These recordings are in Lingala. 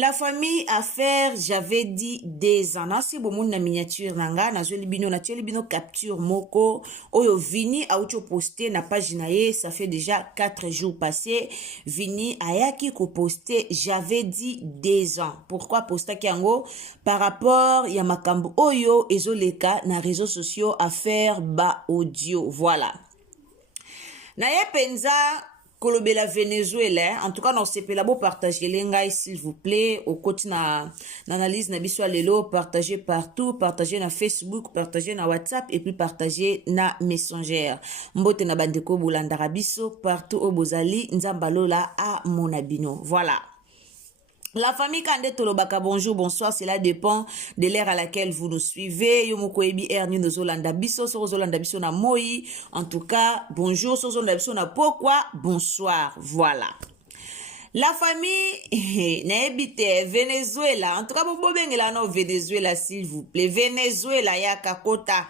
La famille affaire, j'avais dit des ans. Si bon monde na miniature nanga, na bino capture moko. Oyo Vini a auto posté na page naye, ça fait déjà 4 jours passés. Vini ayaki ko posté, j'avais dit des ans. Pourquoi posta kiango? Par rapport ya makambo oyo ezoleka na réseaux sociaux affaire ba audio. Voilà. Na ye penza kolobela Venezuela, en tout cas, non, c'est pas beau partager l'engai, s'il vous plaît, au côté na analyse na biso lelo, partager partout, partager na Facebook, partager na WhatsApp, et puis partager na Messenger. Mbote na bandeko bolandara biso, partout au bozali, nzambalola a monabino. Voilà. La famille Kande Tolobaka, bonjour, bonsoir, cela dépend de l'ère à laquelle vous nous suivez. Yomoko ebi erni no zolanda biso, so zolanda biso na moi. En tout cas, bonjour, so zolanda biso na pourquoi, bonsoir, voilà. La famille n'habite Venezuela. En tout cas, bobo bengela no Venezuela, s'il vous plaît. Venezuela yaka kota.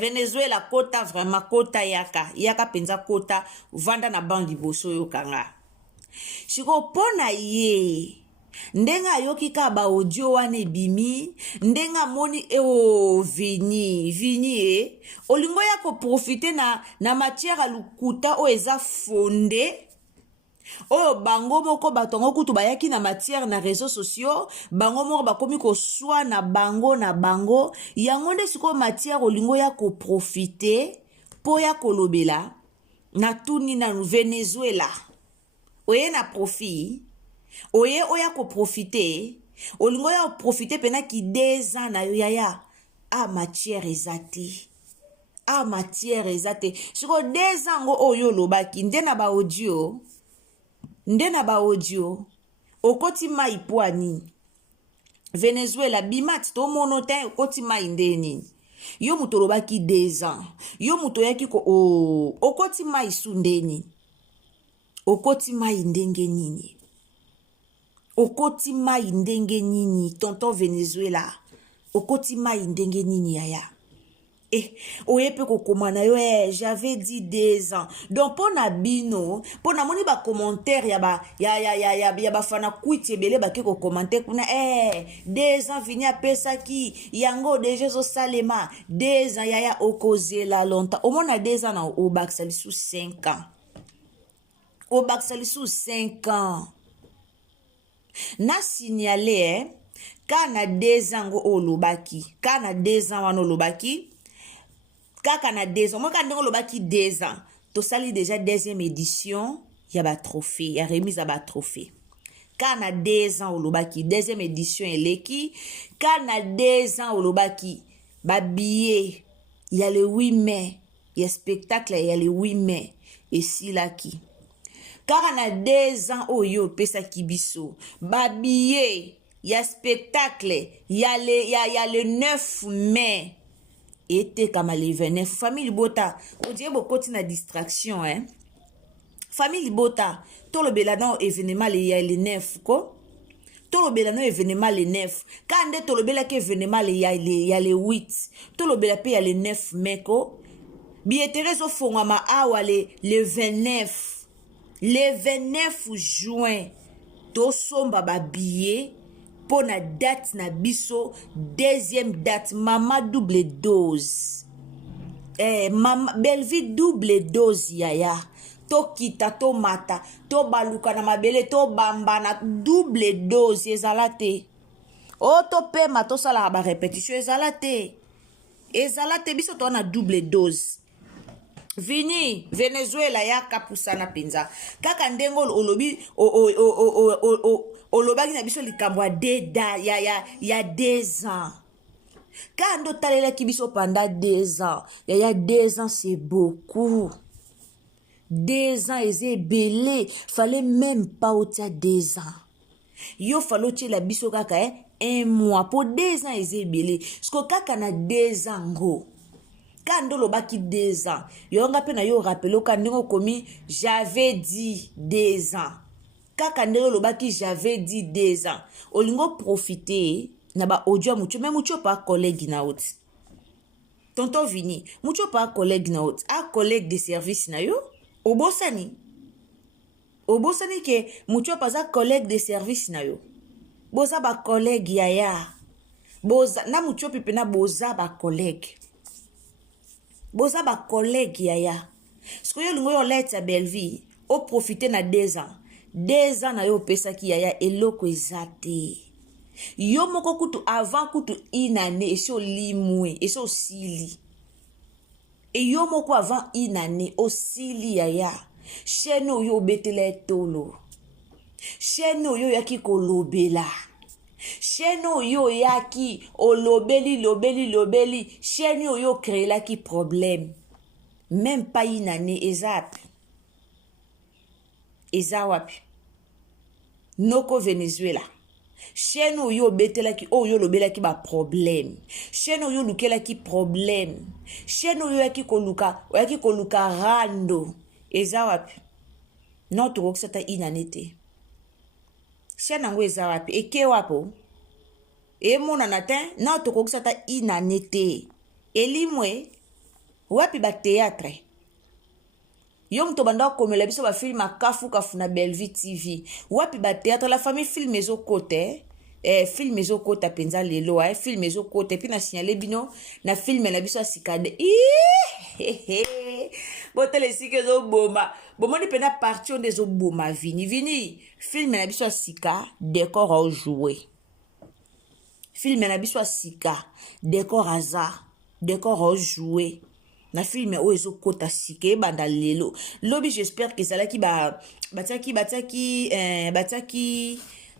Venezuela kota, vraiment kota yaka. Yaka penza kota, vanda na bandi boso yokanga. Shiko pona ye ndenga yoki ka ba audio wane bimi ndenga moni vini olingo ya ko profiter na matière alukuta o eza fondé oyo bango moko batongo kutu bayaki na matière na réseaux sociaux bango moko bakomi ko swa na bango yango nde siko matière olingo ya ko profiter po ya kolobela na tuni na Venezuela. Oye na profit, oye oya ko profiter, olingo ya profiter pena ki 2 ans na yoyaya, a matière ezate. A matière ezate. Siko 2 ans go oyo lobaki, ndena ba audio, okoti mai poani. Venezuela bimat to monotin okoti mai ndeni. Yo muto lobaki 2 ans. Yo muto yaki ko okoti mai sundeni. Okoti mai ndenge nini. Okoti mai ndenge nini, tonton Venezuela. Okoti mai ndenge nini yaya. Oyepe kokomana yo j'avais dit 2 ans. Donc pour na bino, pour na moni ba commentaire ya ba fana kwiti ebele ba ke ko commenter kuna 2 ans vini apesa ki yango déjà zo salema 2 ans yaya okozela longtemps. Au moins 2 ans na au bac sali sous 5 ans. Au bac sali sous 5 ans. Na signalé kana 2 ans go olobaki. Kana 2 ans wano olobaki. Kaka na 2 ans. Moi quand on olobaki 2 ans. To sali déjà 2e édition. Ya ba trophée. Ya remise à ba trophée. Kana 2 ans olobaki. 2e édition eleki. Kana 2 ans olobaki. Ba billet. Il y a le 8 mai. Il y a spectacle. Il y a le 8 mai. Et si là qui. Car on a 2 ans oyo pesa kibiso. Babiye, il y a spectacle, il y a le 9 mai. Et comme le 29 famille Bota, on dirait beaucoup de distraction hein. Famille Bota, tout le béladan événement il y a le 9 ko. Tout le béladan événement le 9. Quand on tout le béladan événement il y a le 8. Tout le béladan il y a le 9 mai ko. Billetterie au fond ma awa le 29. Le 29 juin, to somba ba billet pour na date na biso, 2e date, mama double dose. Mama Belvi double dose yaya. To kita, to mata, to baluka na mabele, to bamba na double dose ezalate. O to pema to sala ba répétition ezalate. Ezalate biso to na double dose. Vini Venezuela ya kapusana penza kaka ndengo olobi olobaki na biso likambo ya 2 ans kando talela ki biso pendant 2 ans ya 2 ans c'est beaucoup 2 ans eze belé fallait même pas otia 2 ans yo fallait otia la biso kaka 1 mois pour 2 ans eze belé sko kaka na 2 ans go quand on a 2 ans, yonga pe na yo rappelo quand on komi j'avais dit 2 ans. Quand on a j'avais dit 2 ans, olingo profiter na ba audio mucho même mucho pas collègue na out. Tonton Vini, mucho pas collègue na out, a collègue de service na yo, obosani. obosani ke mutu paza collègue de service na yo boza ba collègue yaya boza na mutu pipe na boza ba collègue yaya siko yo lingo yo leta belvi o profiter na 2 ans na yo pesaki yaya eloko ezate yo moko kutu avant kutu inane esi olimwe esi osili e yo moko avant inane osili yaya chaîne oyo obetela etolo chaîne oyo yaki kolobela chaîne oyo yaki olobeli chaîne oyo créelaki problème même pas inane eza wapi noko Venezuela chaîne oyo obetelaki oyo olobelaki ba problème chaîne oyo lukelaki problème chaîne oyo yaki koluka rando eza wapi non tokokisa ta inane te chaîne yango eza wapi eke wapo emonana te non tokokisa ta inane te elimwe wapi ba théâtre yo muto banda komela biso ba film akafu na Bellevue TV wapi ba théâtre la famille film ezokota film ezokota penza lelo film ezokota puis na signaler bino na film na biso asikade botele sike zo boma bomoni pena parti on des boma vini film na biso asika décor au jouer film na biso asika décor hasard décor au jouer na film o ezokota sike banda lelo lobi j'espère que ezalaki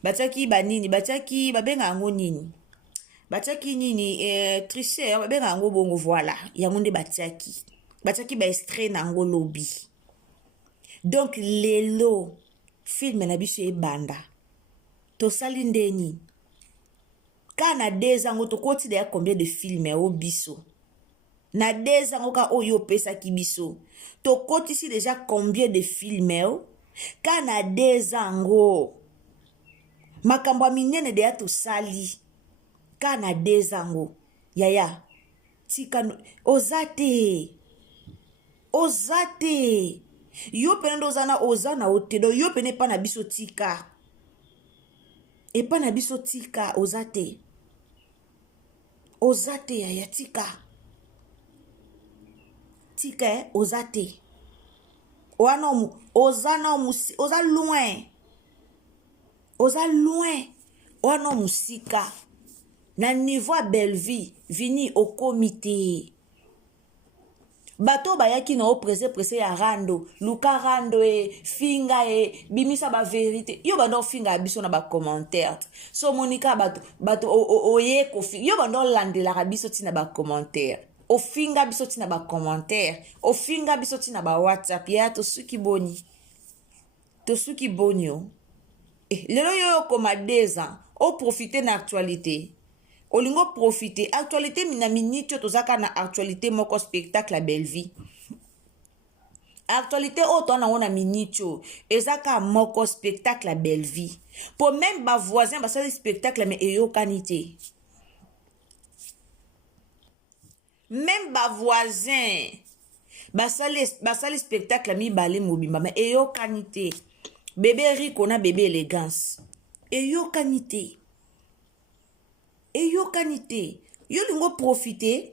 bataki banini bataki babenga yango nini bataki nini tricheur babenga yango bongo voilà yango nde bataki ba extrait nango lobi donc lelo film na biso ebanda tosali ndeni kana 2 ans tokoti ya combien de films o biso na 2 ans ka oyo pesa kibiso tokotisi déjà combien de films kana 2 ans makambo ya minene deya tosali kana 2 ans yaya tika oza te yo pene ndozana oza na otedo yo pene pa na biso tika epa na biso tika oza te yaya tika oza te oza loin wana musika na niveau ya Bellevue vini au comité bato bayaki na presse ya rando luka rando finga bimisa ba vérité yo bando finga biso na ba commentaire so monika bato oye kofi yo bando landela biso tina ba commentaire ofinga biso tina ba commentaire ofinga biso tina ba WhatsApp ya to suki boni lelo yo koma 2 ans o profiter na actualité olingo profiter actualité na minute tozaka na actualité moko spectacle à Bellevue actualité auto na ona minute ezaka moko spectacle à Bellevue pour même ba voisin ba sali spectacle mais eyo kanité même ba voisin ba sali spectacle mi balé mobimba mais eyo kanité bébé rico na bébé élégance eyo kanité yo lingo profiter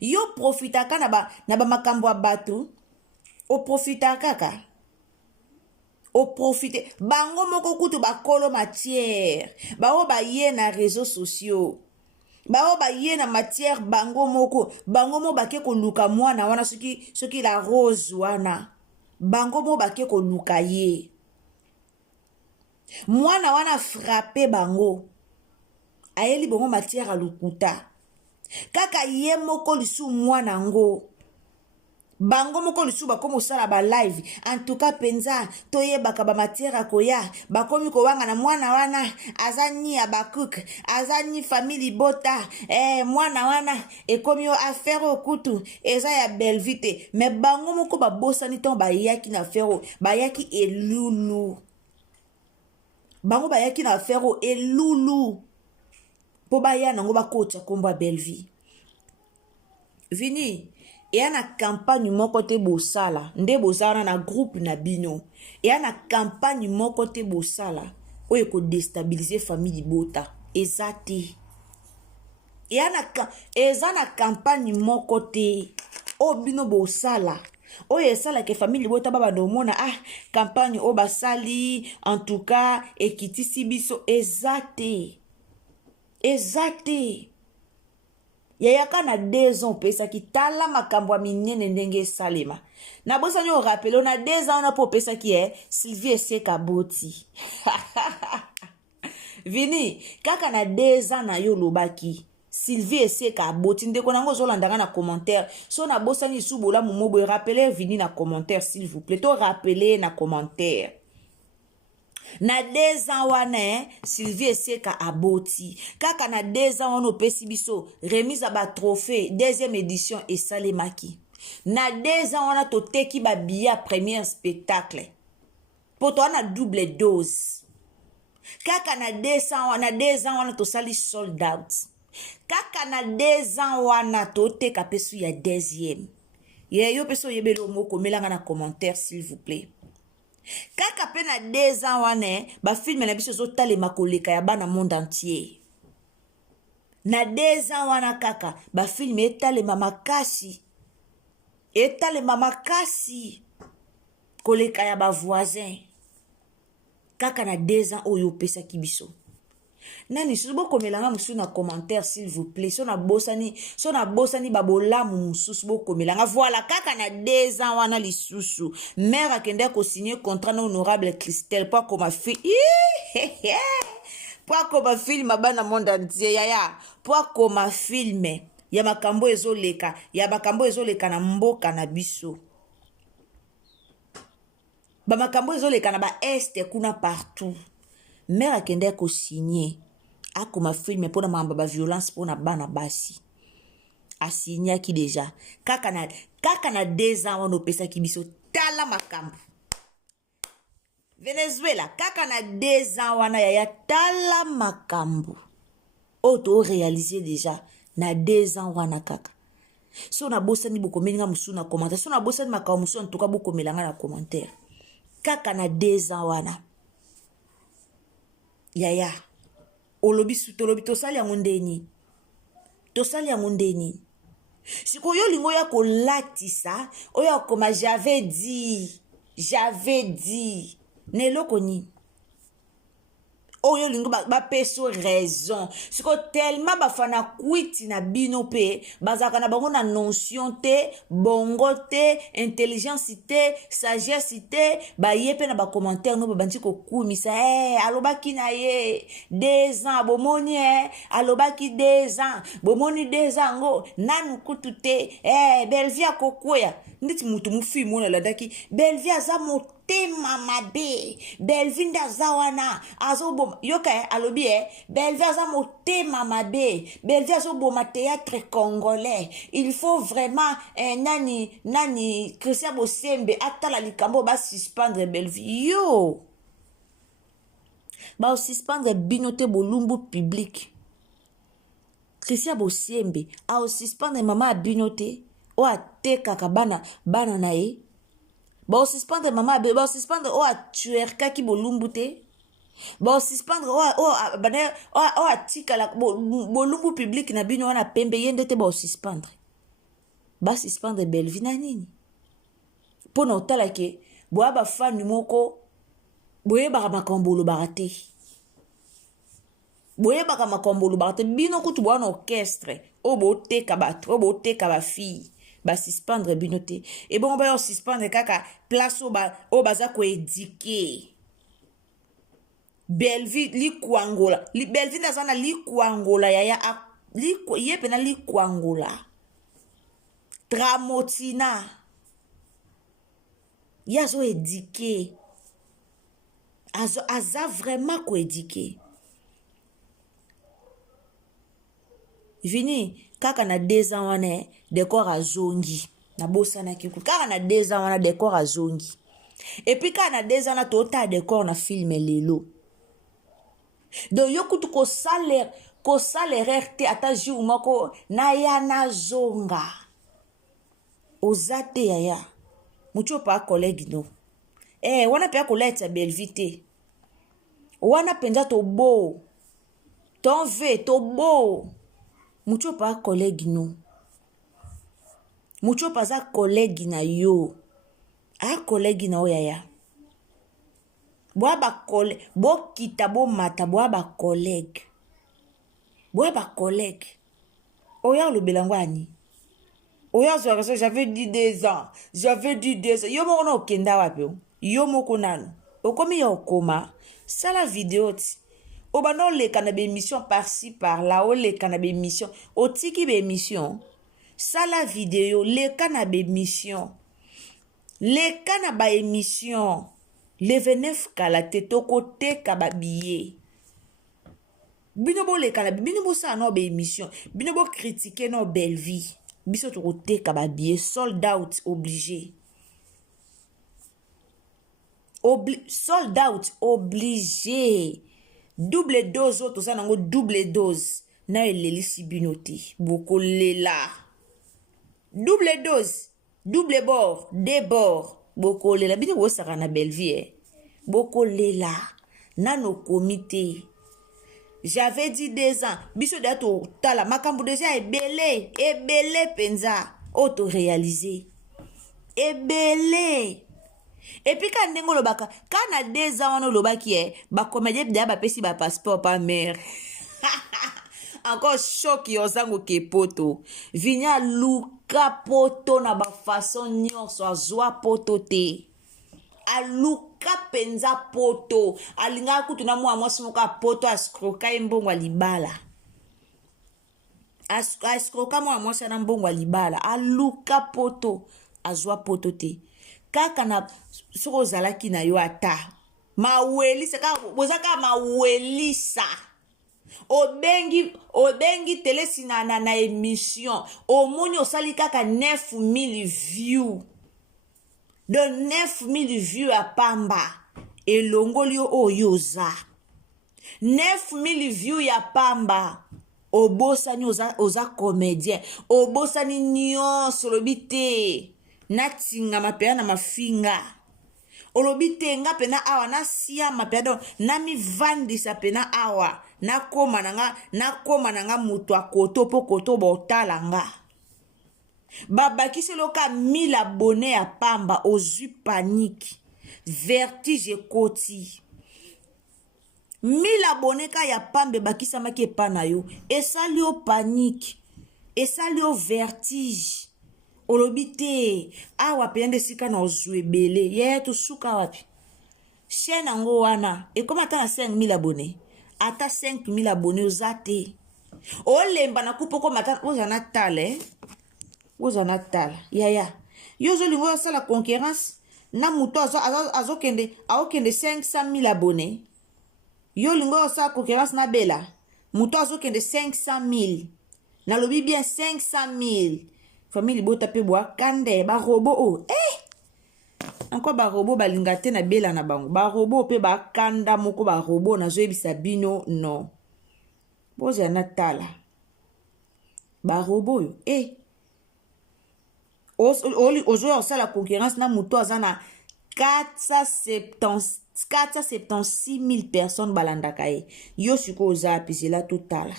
yo profitaka na ba makambo ya bato o profita kaka o profiter bango moko kutu bakolo matière bao baye na réseaux sociaux bao baye na matière bango mo bake koluka mwana wana soki la rose wana bango mo bake koluka ye mwana wana frappé bango ayeli bongo matière à lukuta kaka ye moko lisu mwana ngo bango moko lisu bakomo sala ba live en tout cas penza toyebaka ba matière koya bakomi ko wanga na mwana wana azani ya bakuk azani family bota mwana wana ekomi o affaire okutu eza ya Bellevue te mais bango moko babosani ton bayaki na affaire bayaki elulu bango bayaki na affaire elulu po baya nango bakota komba Bellevue vini eya na campagne moko te bosala nde bozala na groupe na bino eya na campagne moko te bosala oyo ekodestabilize famille libota eza te eza na campagne moko te oyo bino bosala oyo esalaka famille libota babanda omona campagne oyo basali en tout cas ekitisi biso eza te yayaka na 2 ans opesaki tala makambo ya minene ndenge esalema na bosani orapele na 2 ans wana mpo opesaki Sylvie Eseka boti vini kaka na 2 ans na yo olobaki Sylvie Eseka aboti ndeko nango ozolandanga na commentaire so na bosani su bolamu mobo rappele vini na commentaire s'il vous plaît to rappele na commentaire na 2 ans wana Sylvie Eseka aboti kaka na 2 ans wana opesi biso remise à ba trophée 2e édition esalemaki na 2 ans wana toteki ba billet premier spectacle poto wana double dose kaka na 2 ans wana tosali sold out kaka na 2 ans wana toteka pesu ya 2e yo peso yebelo moko melanga na commentaire s'il vous plaît kaka pe na 2 ans wana bafilme na biso ezotalema koleka ya bana monde entier na 2 ans wana kaka bafilme etalema makasi koleka ya bavoisin kaka na 2 ans oyo opesaki biso nani susu bokomelanga mosusu na commentaire s'il vous plaît so na bosani babolamu mosusu bokomelanga voilà kaka na 2 ans wana lisusu mère akende kosigner contrat na honorable Christelle po akoma filme bana monde entier yaya po akoma filme ya makambo ezoleka na mboka na biso bamakambo ezoleka na ba este kuna partout mère akende kosigner akoma filme mpona makambo ba violence mpona bana basi asignaki deja kaka na 2 ans wana opesaki biso tala makambo Venezuela kaka na 2 ans wana yaya tala makambo oyo torealize deja na 2 ans wana kaka so na bosani bokomelinga mosusu na commentaire so na bosani makambo mosusu en tout cas bokomelanga na commentaire kaka na 2 ans wana yaya tolobi tosali yango ndeni sikoyo olingo ya kolatisa oyo akoma j'avais dit neloko nini oyo lingo bapeso raison siko tellement bafana kwiti na bino pe bazaka na bango na notion te bongo te intelligence te sagesse te baye pe na ba commentaire no babandi ko kumisa alobaki na ye 2 ans bomoni alobaki 2 ans bomoni 2 ans ngo nanu kutu te Belvia kokoya nditi mutu mufi mona ladaki Belvia za motema mabe Belvia ndaza wana azoboma yoka alobi Belvia za motema mabe Belvia azoboma théâtre congolais il faut vraiment nani Christian Bosembe atala likambo ba suspendre Belvia yo ba suspendre binote bolumbu public Christian Bosembe a suspendre mama binote o atekaka bana na ye ba suspendre mama ba suspendre o atuer kaki bolumbu te ba suspendre o atikala bolumbu public na bino wana pembe yende te ba suspendre Belvina nini pona otala ke boya ba fan moko boyebaka makambo olobaka te bino kutu boya na orchestre o boteka bato o boteka bafille basuspendre bino te ebongo bayo suspendre kaka place o baza koédike Belvi likwangola Belvi ndaza na likwangola yaya ye pena likwangola Tramotina yazo édike aza vraiment koédike vini kaka na 2 ans wana décor azongi na bosana kiku kaka na 2 ans wana décor azongi et puis kaka na 2 ans na tota décor na film lelo donc yokutu ko salaire te ata jour moko na ya na zonga ozate yaya mucho pa collègue no wana pe akoleta belvité wana penza to beau ton ve to beau mucho pa collègue no mucho pa za collègue na yo a collègue na o yaya boa ba collègue bo kita bo mata boa ba collègue oya lo belango ani oya zo raso j'avais dit 2 ans yo moko na okenda wapi yo moko nano okomi ya okoma sala vidéo ti obanda oleka na bémission par-ci par-là oleka na bémission otiki bémission sala vidéo leka na bémission leka na ba émission le 29 kala te tokoteka babiye bino boleka na bino bosala no ba émission bino bo critiquer no belle vie biso tokoteka babiye sold out obligé sold out obligé double dose auto ça nango double dose na elelisi bino te bokolela double dose double bord débord bokolela bino bosaka na belle vie bokolela nano comité j'avais dit 2 ans biso da to tala makambo déjà ebele penza auto réalisé ebele et puis quand ndenge lobaka quand na 2 ans wana lobaki ba comédien da ba pesi ba passeport pa mère encore choc yozango ke poto vinya luka poto na ba façon nyonso azwa poto te aluka penza poto alinga kutu na mwa mwasi moka poto askroka mbongo libala askroka mwa mwasi na mbongo libala aluka poto azwa poto te kaka na soko zalaki na yo ata mawelisa kaka bozaka mawelisa obengi telesi na émission omoni osali kaka 9000 views de 9000 views à pamba elongoli oyo oza 9000 views ya pamba obosani oza comédien obosani nyonso lobi te natingama pena na mafinga olobi te nga pena awa nasiama pena don namivandisa pena awa nakoma nanga mutu akoto po koto botala nga babakisi loka 1000 abonnés ya pamba ozwi panique vertige ekoti 1000 abonnés ka ya pamba bakisamaki epa na yo esali yo panique esali yo vertige olobi te awa pena nde esika na ozwi ebele ye tosuka wapi chaîne yango wana ekoma ata na 5000 abonnés ata 5000 abonnés oza te olemba na kupoko mata oza na tale ozana tala yaya yo zolingo osala concurrence na muto azokende 500,000 abonnés yo lingo osala concurrence na bela muto azokende 500,000 nalobi bien 500,000 famille bota pe bwa kande ba robot encore ba robot balinga te na bela na bango ba robot pe ba kanda moko ba robot na zoyebisa bino non bozana tala ba robot yo ozoya osala concurrence na muto aza na 476,000 personnes balandaka ye yo siko oza apizela totala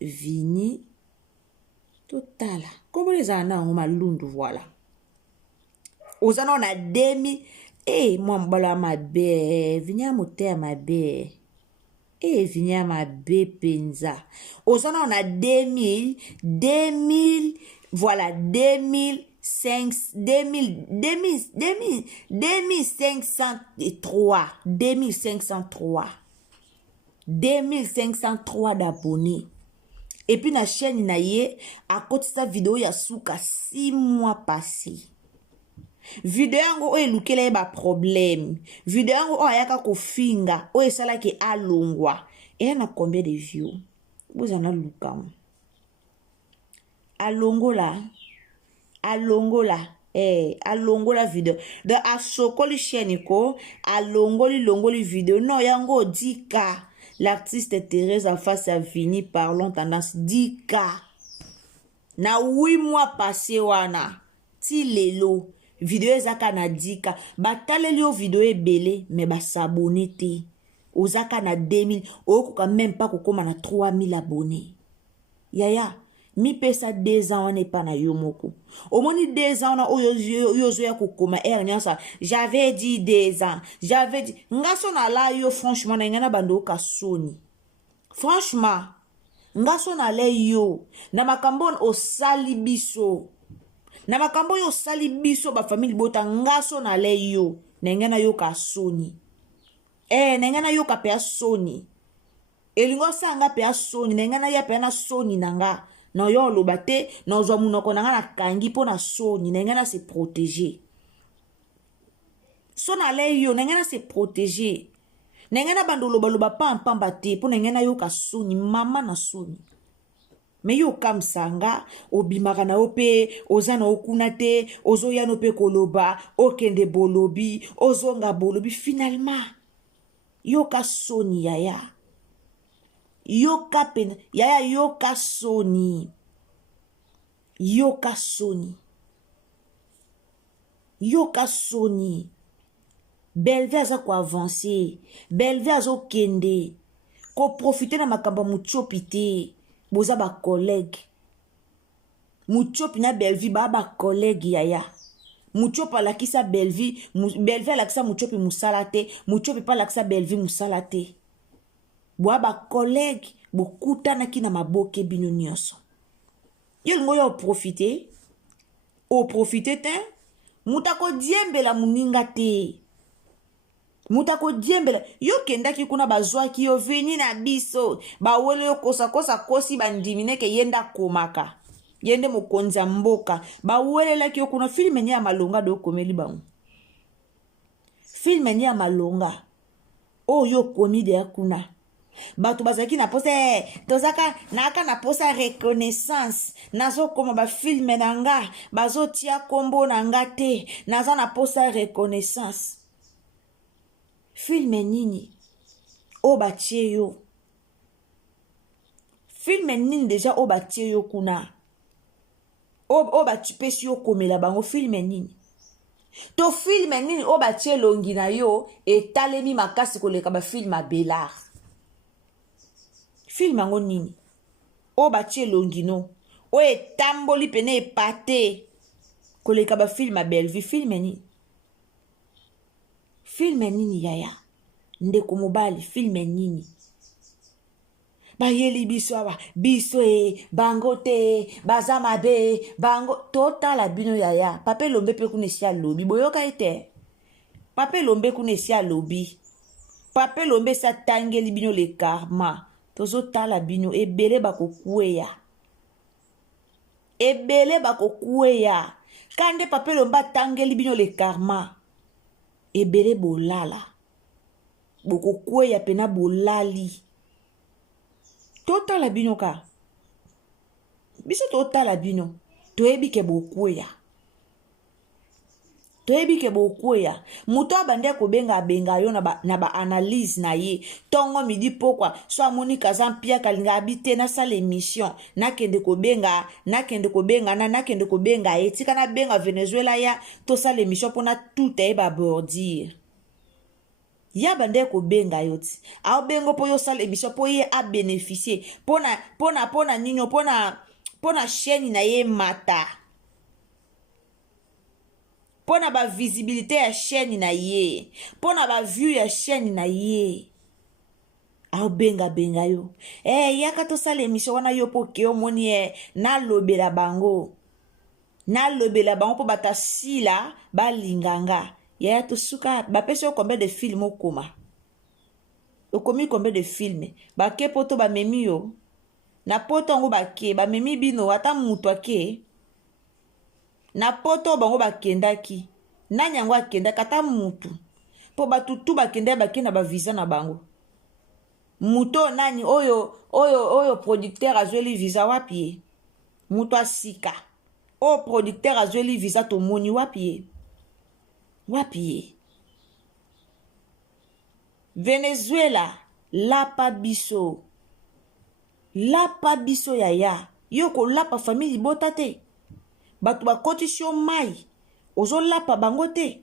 vini totala kombo ezala na yango malundu voilà oza na 2000 mwa mobala ya mabe vini ya moteya mabe vinya mabe penza ozana on a 2000 voilà 2503 d'abonnés et puis na chaîne na ye à côté sa vidéo ya suka 6 mois passés video yango oyo elukela ye baproblème video yango oyo ayaka kofinga oyo esalaki alongwa eya na combien de views bozana lukamu alongola video de asokoli chaîne ko alongoli video no yango 10K l'artiste Thérèse en face à Vini parlons tendance 10K na 8 mois passé wana ti lelo video ezaka na dika bataleli yo video ebele me basabone te ozaka na 2000 okoka même pas kokoma na 3000 abonnés yaya mipesa 2 ans wana epa na yo moko omoni 2 ans wana oyo ozoya kokoma ere nyonso j'avais dit 2 ans j'avais dit nga so na la yo franchement na nga na bando oka soni franchement nga so na le yo na makambo osali biso na makambo yo osali biso ba famille bota nga so na le yo na nga na yo ka soni na nga na yo ka pe soni elingo sanga pe soni na nga na ya pe na soni nanga na yo loba te na ozwa munoko nanga na kangi po na soni na nga na se protéger so na le yo na nga na se protéger na nga na bando loba pamba te po na nga na yo ka soni mama na soni me yo kamsanga obimaka na yo pe oza na okuna te ozoya no pe koloba okende bolobi ozonga bolobi finalement yo ka soni yaya yo ka pena yaya yo ka soni yo ka soni yo ka soni Belve aza ko avancer Belve azo kende ko profiter na makamba muchopi te boza ba collègue muchopi na Belvi ba collègue yaya muchopi alakisa Belvi alakisa muchopi musala te muchopi pa alakisa Belvi musala te boa ba collègue bokutana ki na maboke bino nyonso yo lingo yo profiter te mutako diembela muninga te mutako diembela yo kendaki kuna bazwaki yo veni na biso bawele yo kosa kosi bandimine ke yenda komaka yende mokonzi ya mboka bawelelaki yo kuna filme ni ya malonga do komeli bango filme ni ya malonga oyo komi de kuna bato bazaki na posa tozaka naka na posa reconnaissance nazo koma ba filme na nga bazotia kombo na nga te naza na posa reconnaissance filme nini o batie yo filme nini deja o batie yo kuna o batipesi yo komela bango filme nini to filme nini o batie longi na yo etalemi makasi koleka ba filme abelard filme yango nini o batie longi no o etamboli pene epate koleka ba filme abelvi filme nini yaya ndeko mobali filme nini bayeli biso awa biso bango te baza mabe bango totala bino yaya pape lombe pe kuna esi alobi boyoka ete pape lombe kuna esi alobi pape lombe sa tangeli bino le karma tozotala bino ebele bakokweya kande pape lombe atangeli bino le karma ebele bolala bokokweya pena bolali totala bino ka biso totala bino toyebi ke bokweya muto abandi akobenga abenga yo na ba analyse na ye tongo midi pokwa so amoni kaza mpia kalinga abite nasala émission nakende kobenga ye tika na benga Venezuela ya tosala émission mpona tout ayeba bordir ya bande kobenga yo ti aobengo po yo sala émission po ye abénéficier pona nino pona chaîne na ye mata pona ba visibilité ya chaîne na ye pona ba view ya chaîne na ye aobenga yo yaka tosala émission wana yo po ke omoni nalobela bango po batasila balinganga yaya tosuka bapesi yo combien de film okoma okomi combien de film bake poto bamemi yo na poto yango bamemi bino ata mutu ake na poto bango bakendaki nani yango akendaki ata mutu po batutu bakende na bavisa na bango mutu nani oyo producteur azweli visa wapi ye mutu asika oyo producteur azweli visa tomoni wapi ye Venezuela lapa biso yaya yo kolapa famille libota te. Bato bakoti si yo mai ozolapa bango te.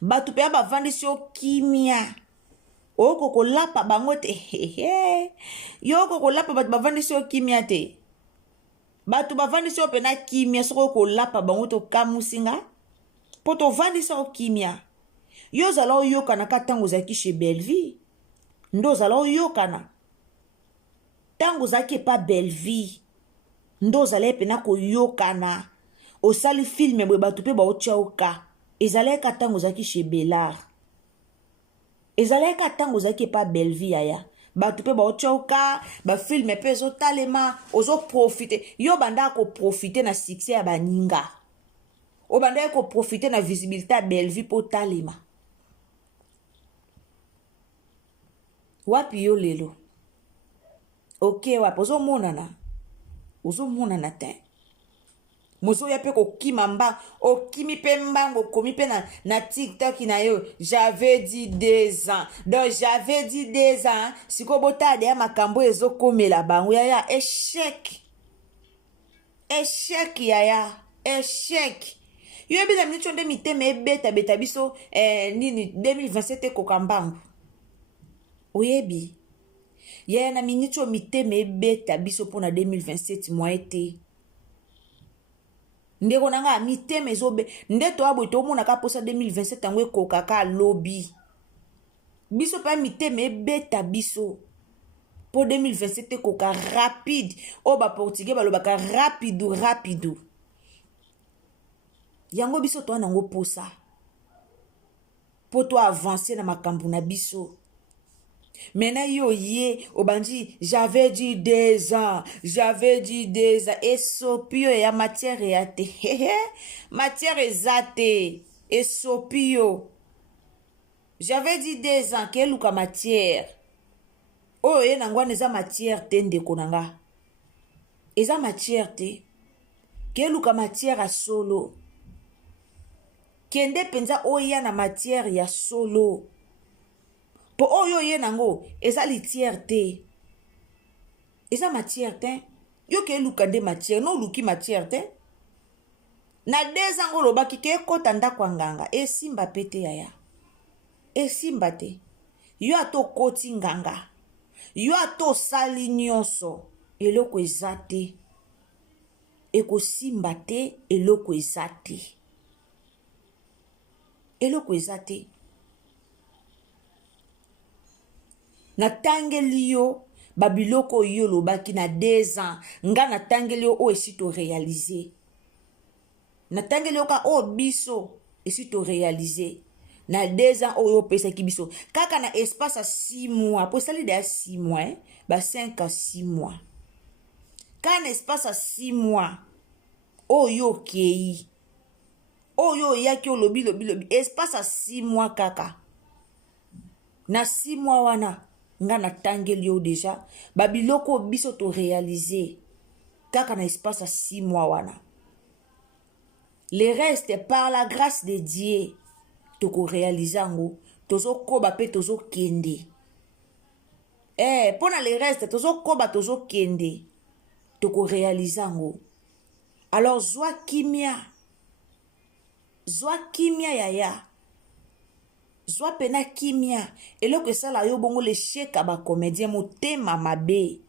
Bato pe bavandi si yo kimia oko kolapa bango te. Yo oko kolapa bato bavandi si yo kimia te. Bato bavandi si yo pena kimia soko kolapa bango to kamusinga po tovandi si yo kimia. Yo zala oyokana ka tango ozalaki chez Belleville. Ndo ozala oyokana tango ozalaki epa Belleville. Ndo ozala pena koyokana osali filme boye bato pe baotya oka. Ezalaka tango ozalaki chez Bellard. Ezalaka tango ozalaki epa Belleville yaya. Bato pe baotya oka bafilme pe ezotalema ozoprofite. Yo bandaka koprofite na succès ya baninga. O bandaka koprofite na visibilité ya Belleville po talema. Wapi yo lelo? Ok wapi ozomonana te. Mozo ya pe kokima mba okimi pe mbango komi pe na TikTok na yo. J'avais dit 2 ans. Donc j'avais dit 2 ans. Siko bota de ya makambo ezokomela bango yaya échec. Échec yaya. Échec. Yo bi na minute onde miteme ebeta biso nini 2027 kokambango. Oyebi. Yaya na minute o miteme ebeta biso pona 2027 mwa ete. Ndeko nanga miteme ezobe ndeto abo to mona ka posa 2027 angwe kokaka lobby. Biso pa miteme ebeta biso. Po 2027 koka rapide. O ba portugais balobaka rapido. Yango biso to nango posa. Po to avancer na makambo na biso. Maintenant yo ye obandi j'avais dit 2 ans. J'avais dit 2 ans. Et sopio ya matière ya te. Matière ezate. Et sopio. J'avais dit 2 ans ke luka matière. Oh ye nangwa neza matière te ndeko nanga. Eza matière te. Ke luka matière a solo. Kende penza oya na matière ya solo. Po oyo ye nango eza litière te. Eza matière te. Yo ke luka de matière no luki matière te. Na 2 ans lobaki ke kota ndako nganga esimba pete yaya. Esimba te. Yo ato koti nganga. Yo ato sali nyonso eloko eza te. Eko simba te eloko eza te. Eloko eza te. Natangeli yo babiloko yo lobaki na 2 ans nga natangeli yo o esi to réaliser. Natangeli yo ka o biso esi to réaliser. Na 2 ans oyo pesaki biso kaka na espace à 6 mois po sali de 6 mois ba 5 à 6 mois. Ka na espace à 6 mois oyo kei oyo yaki o lobi espace à 6 mois kaka. Na 6 mois wana nga natangeli yo déjà babiloko biso to réaliser kaka na espace à 6 mois wana. Le reste par la grâce de Dieu toko réaliser ngo tozo koba pe tozo kende. Pona le reste tozo koba tozo kende toko réaliser ngo. Alors zwa kimia yaya. Zwa pena kimia eloko esala yo bongo l'échec ba comédien motema mabe.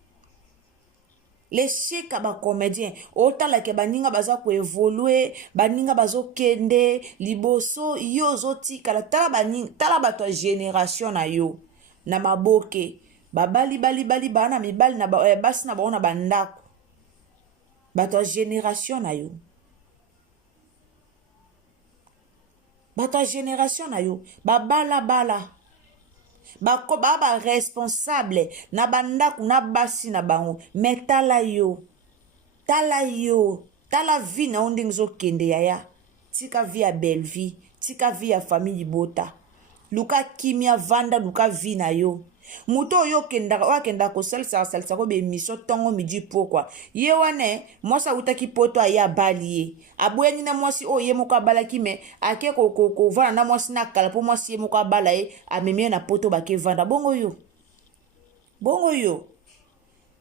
L'échec ba comédien otala ke baninga baza ko évoluer baninga bazo kende liboso yo zotika la tala bato génération na yo na maboke babali bana mibali na basi na baona bandako bato génération na yo. Bata génération na yo bala bako baba responsable na bandaku na basi na bango mais tala vie na ondenge zo kende yaya tika vie ya Belleville tika vie ya famille bota luka kimia vanda luka vie na yo muto yo kenda ko salsa ko be mission tongo midi pourquoi ye wane mwasa utaki poto aya baliye abweni na mwasi o ye moko balaki me ake ko vana na mwasi na kala po mwasi ye moko balaye amemie na poto bake vanda bongo yo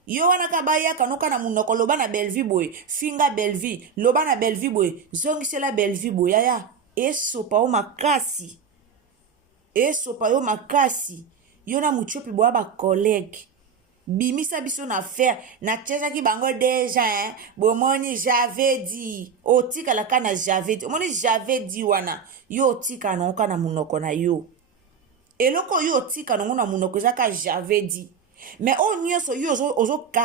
yo wana ka bayaka noka na munoko loba na Bellevue boy finga Bellevue loba na Bellevue boy zongisela Bellevue boy yaya esopa o makasi yo na muchopi boya ba collègue bimisa biso na faire na tchezaki bango déjà bomoni j'avais dit otika la kana j'avais dit omoni j'avais dit wana yo otika na oka na munoko na yo eloko yo otika nango na munoko ezaka j'avais dit mais o nyonso yo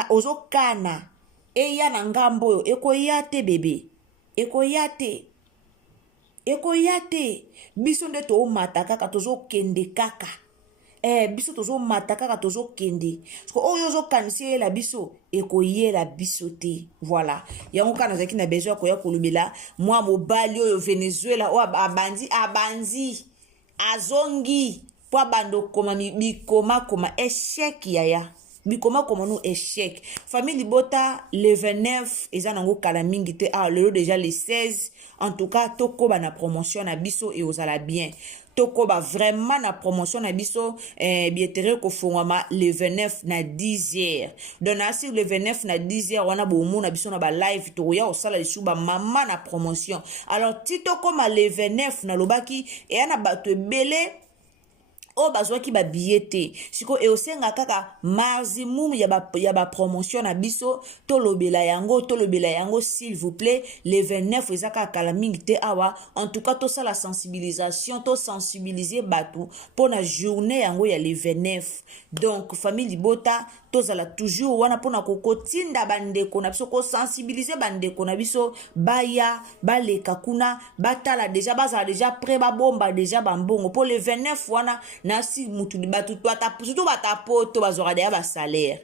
ozokana eya na ngambo oyo ekoya te bebe ekoya te biso nde toomata kaka tozokende kaka biso tozomata kaka tozokende so oyo ozokanisi eyela biso ekoyela biso te voilà yango kana nazalaki na besoin ya koya kolobela mwa mobali oyo Venezuela oyo abanzi azongi po abanda okoma bikoma échec yaya bikoma no échec famille Libota le 29 eza nango kala mingi te lelo déjà le 16 en tout cas tokoba na promotion na biso et ozala bien tokoba vraiment na promotion na biso bietere ko fongama le 29 na 10h donc asir le 29 na 10h wana bomu na biso na ba live to ya osala lisu ba mama na promotion alors titokoma le 29 na lobaki e ana bato ebele o bazwaki ba billet te siko e osenga kaka maximum ya ba promotion na biso tolobela yango s'il vous plaît le 29 ezaka kala mingi te awa en tout cas to ça la sensibilisation to sensibiliser batu pour la journée yango ya le 29 donc famille Libota tozala toujours wana pona kokotinda bandeko na biso ko sensibiliser bandeko na biso baya baleka kuna batala déjà bazala déjà prêt babomba déjà bambongo pour le 29 wana nasi mutu batu surtout batapoto bazora deya ba salaire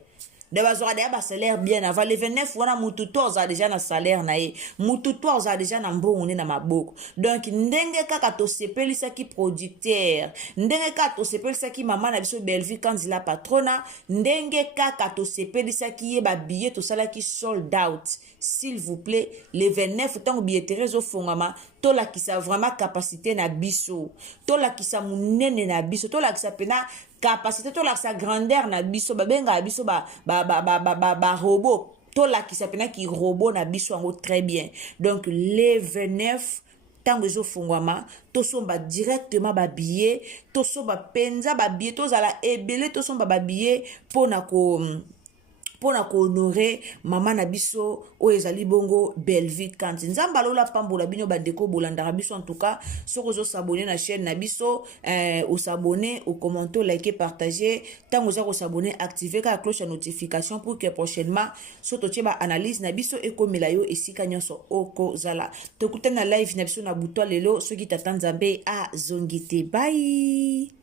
de bazora deya ba salaire bien avant le 29 wana mutu toza déjà na salaire na ye mutu toza déjà na mbongo ne na maboko donc ndenge kaka to sepelisaki producteur ndenge kaka to sepelisaki mama na biso Bellevue Kanzila patrona ndenge kaka to sepelisaki ye ba billet to salaki sold out s'il vous plaît le 29 tango billetterie zo fongama to la kisa vraiment capacité na biso to la kisa munene na biso to la kisa pena capacité to la sa grandeur na biso babenga biso ba robot to la kisa pena ki robot na biso ngo très bien donc le 29 tango zo fongwama to somba directement ba billet to somba penza ba billet to zala ebele to somba ba billet pona ko honorer mama na biso o ezali bongo Bellevue Kanti nzamba lola pambola bino bandeko bolanda biso en tout cas soko zo s'abonner na chaîne na biso ou s'abonner ou commenter liker partager tango za ko s'abonner activer la cloche de notification pour que prochainement soto tcheba analyse na biso ekomela yo esika nyonso oko zala tokutana live na biso na butwa lelo soki tatanzambe a zongite bye.